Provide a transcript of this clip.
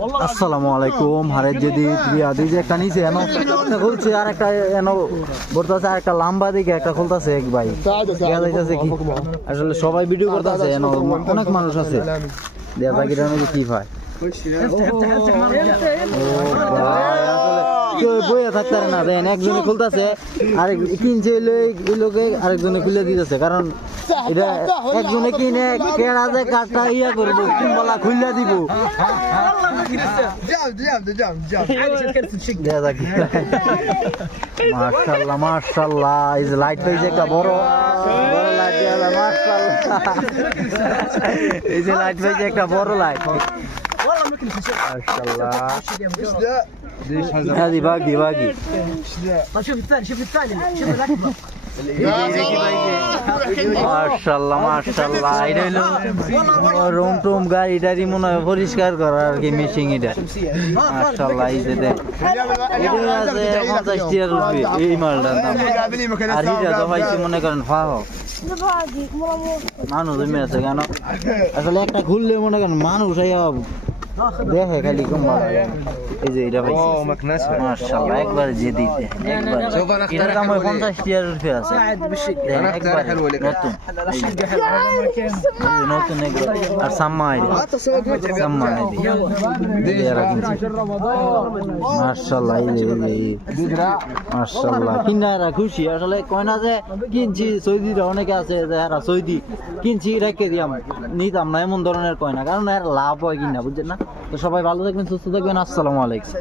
আসসালামু আলাইকুম। হারের যদি বিয়াদি যে একটা নিচে এনো একটা খুলছে আর একটা এনো বলতেছে আর একটা লম্বা দিকে একটা খুলতেছে এক ভাই দেখা যাইতেছে কি আসলে সবাই ভিডিও করতেছে এনো অনেক মানুষ আছে দেখা যায় কিটা নাকি কি ভাই কেউ বইয়া থাকতে পারে না দেন একজনে খুলতেছে আরেক কিনছে এই লোকে আরেকজনে খুলে দিতেছে কারণ এটা একজনে কিনে কেড়া যে কাঠটা ইয়া করবো কিনবলা খুললে দিব মাশাআল্লাহ মাশাআল্লাহ এই যে লাইট পেয়েছে একটা বড় বড় লাইট মাশাআল্লাহ এই যে লাইট পেয়েছে একটা বড় লাইট মাশাআল্lah هذه باقي طيب شوف الثاني شوف الاكبر মাশাআল্লাহ মাশাআল্লাহ এটা হলো রুম টুম গাড়িটারি মনে হয় পরিষ্কার করার আর কি মেশিন এটা মাশাআল্লাহ এই যে দেখ এটা আছে 50 টাকা রুপি এই মালটার দাম আর এটা তো পাইছি মনে করেন ফাও মানুষ জমে আছে কেন আসলে একটা খুললে মনে করেন মানুষ দেখে খালি কম এই যে এটা পাইছি মাশাআল্লাহ একবার যে দিতে একবার এর দাম 50 টাকা রুপি আছে একবার নতুন নতুন আর সাম্মাই মাশাআল্লাহ মাশাআল্লাহ কিনারা খুশি আসলে কয় না যে কিনছি সৌদিরা অনেকে আছে যারা সৌদি কিনছি রেখে দিয়াম নিতাম না এমন ধরনের কয় না কারণ এর লাভ হয় কিনা বুঝছেন না তো সবাই ভালো থাকবেন সুস্থ থাকবেন আসসালামু আলাইকুম।